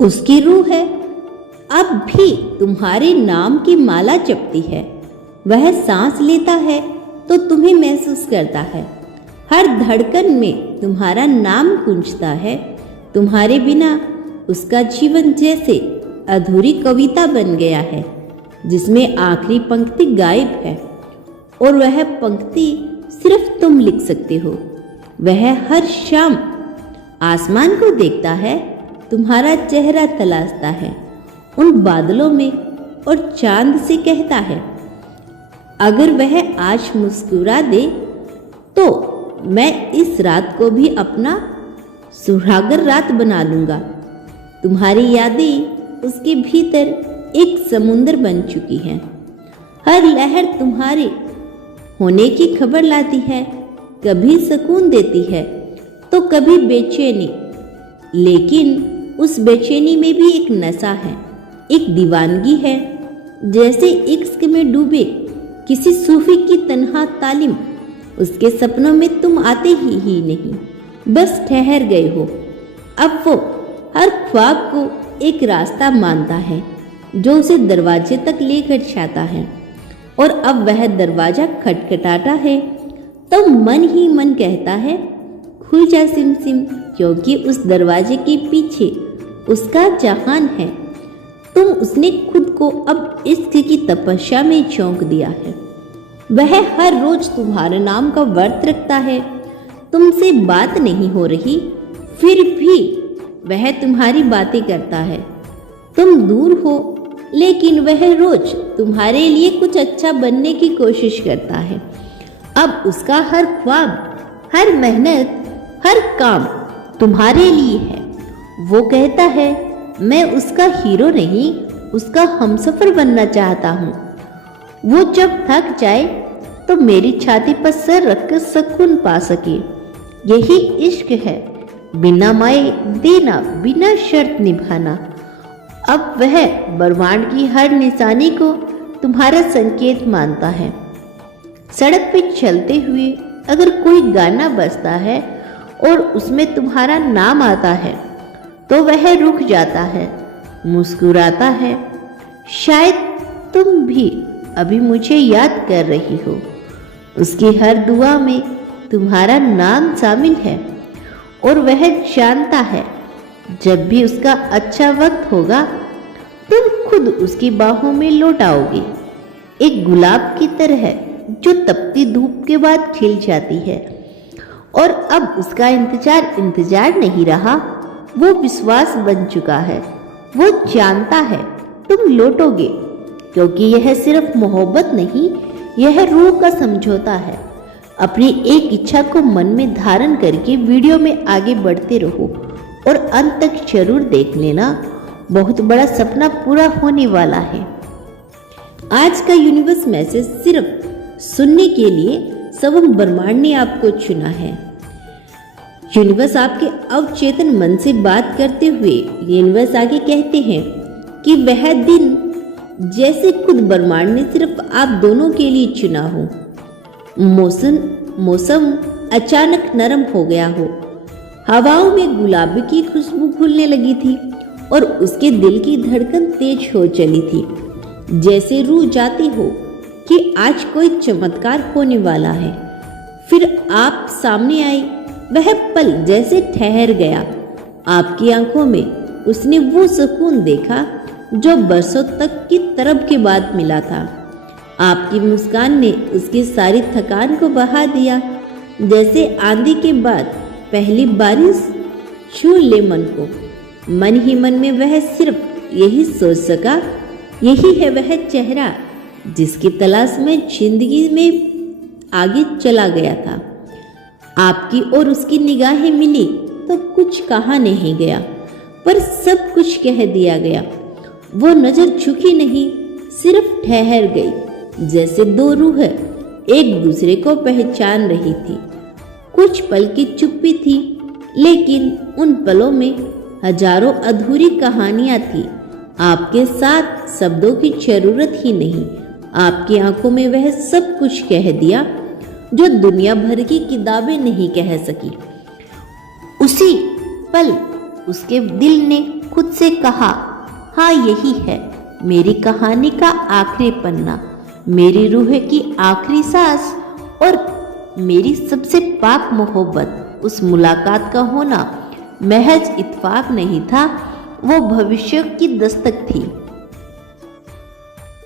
उसकी रूह है, अब भी तुम्हारे नाम की माला जपती है। वह सांस लेता है तो तुम्हें महसूस करता है, हर धड़कन में तुम्हारा नाम गूंजता है। तुम्हारे बिना उसका जीवन जैसे अधूरी कविता बन गया है, जिसमें आखिरी पंक्ति गायब है और वह पंक्ति सिर्फ तुम लिख सकते हो। वह हर शाम आसमान को देखता है, तुम्हारा चेहरा तलाशता है उन बादलों में और चांद से कहता है, अगर वह आज मुस्कुरा दे तो मैं इस रात को भी अपना सुहागर रात बना लूंगा। तुम्हारी यादें उसके भीतर एक समुंदर बन चुकी हैं। हर लहर तुम्हारे होने की खबर लाती है, कभी सुकून देती है तो कभी बेचैनी, लेकिन उस बेचैनी में भी एक नशा है, एक दीवानगी है। जैसे इश्क में डूबे किसी सूफी की तन्हा तालीम, उसके सपनों में तुम आते ही नहीं, बस ठहर गए हो। अब वो हर ख्वाब को एक रास्ता मानता है जो उसे दरवाजे तक लेकर जाता है, और अब वह दरवाजा खटखटाता है तो मन ही मन कहता है, खुल जा सिम सिम, क्योंकि उस दरवाजे के पीछे उसका जहान है। तुम उसने खुद को अब इश्क की तपस्या में झोंक दिया है। वह हर रोज तुम्हारे नाम का व्रत रखता है। तुमसे बात नहीं हो रही, फिर भी वह तुम्हारी बातें करता है। तुम दूर हो, लेकिन वह रोज तुम्हारे लिए कुछ अच्छा बनने की कोशिश करता है। अब उसका हर ख्वाब, हर मेहनत, हर काम तुम्हारे लिए है। वो कहता है, मैं उसका हीरो नहीं, उसका हमसफर बनना चाहता हूँ। वो जब थक जाए तो मेरी छाती पर सर रखकर सुकून पा सके। यही इश्क है, बिना माए देना, बिना शर्त निभाना। अब वह ब्रह्मांड की हर निशानी को तुम्हारा संकेत मानता है। सड़क पे चलते हुए अगर कोई गाना बजता है और उसमें तुम्हारा नाम आता है तो वह रुक जाता है, मुस्कुराता है, शायद तुम भी अभी मुझे याद कर रही हो। उसकी हर दुआ में तुम्हारा नाम शामिल है और वह जानता है जब भी उसका अच्छा वक्त होगा तुम खुद उसकी बाहों में लौट आओगे, एक गुलाब की तरह जो तपती धूप के बाद खिल जाती है। और अब उसका इंतजार नहीं रहा, वो विश्वास बन चुका है। वो जानता है तुम लौटोगे, क्योंकि यह सिर्फ मोहब्बत नहीं, यह रूह का समझौता है। अपनी एक इच्छा को मन में धारण करके वीडियो में आगे बढ़ते रहो और अंत तक जरूर देख लेना, बहुत बड़ा सपना पूरा होने वाला है। आज का यूनिवर्स मैसेज सिर्फ सुनने के लिए सबम ब्रह्मांड ने आपको चुना है। यूनिवर्स आपके अवचेतन मन से बात करते हुए यूनिवर्स आगे कहते हैं कि वह दिन जैसे खुद ब्रह्मांड ने सिर्फ आप दोनों के लिए चुना हो। मौसम अचानक नरम हो गया हो, हवाओं में गुलाब की खुशबू घुलने लगी थी और उसके दिल की धड़कन तेज हो चली थी, जैसे रूह जाती हो कि आज कोई चमत्कार होने वाला है। फिर आप सामने आई, वह पल जैसे ठहर गया। आपकी आंखों में उसने वो सुकून देखा जो बरसों तक की तलब के बाद मिला था। आपकी मुस्कान ने उसकी सारी थकान को बहा दिया, जैसे आंधी के बाद पहली बारिश छू ले मन को। मन ही मन में वह सिर्फ यही सोच सका, यही है वह चेहरा जिसकी तलाश में जिंदगी में आगे चला गया था। आपकी और उसकी निगाहें मिली तो कुछ कहा नहीं गया, पर सब कुछ कह दिया गया। वो नजर झुकी नहीं, सिर्फ ठहर गई, जैसे दो रूह एक दूसरे को पहचान रही थी। कुछ पल की चुप्पी थी, लेकिन उन पलों में हजारों अधूरी कहानियां थी। आपके साथ शब्दों की जरूरत ही नहीं, आपकी आंखों में वह सब कुछ कह दिया जो दुनिया भर की किताबें नहीं कह सकी। उसी पल उसके दिल ने खुद से कहा, हाँ यही है मेरी कहानी का आखिरी पन्ना, मेरी रूह की आखिरी सांस और मेरी सबसे पाक मोहब्बत। उस मुलाकात का होना महज इत्तेफाक नहीं था, वो भविष्य की दस्तक थी।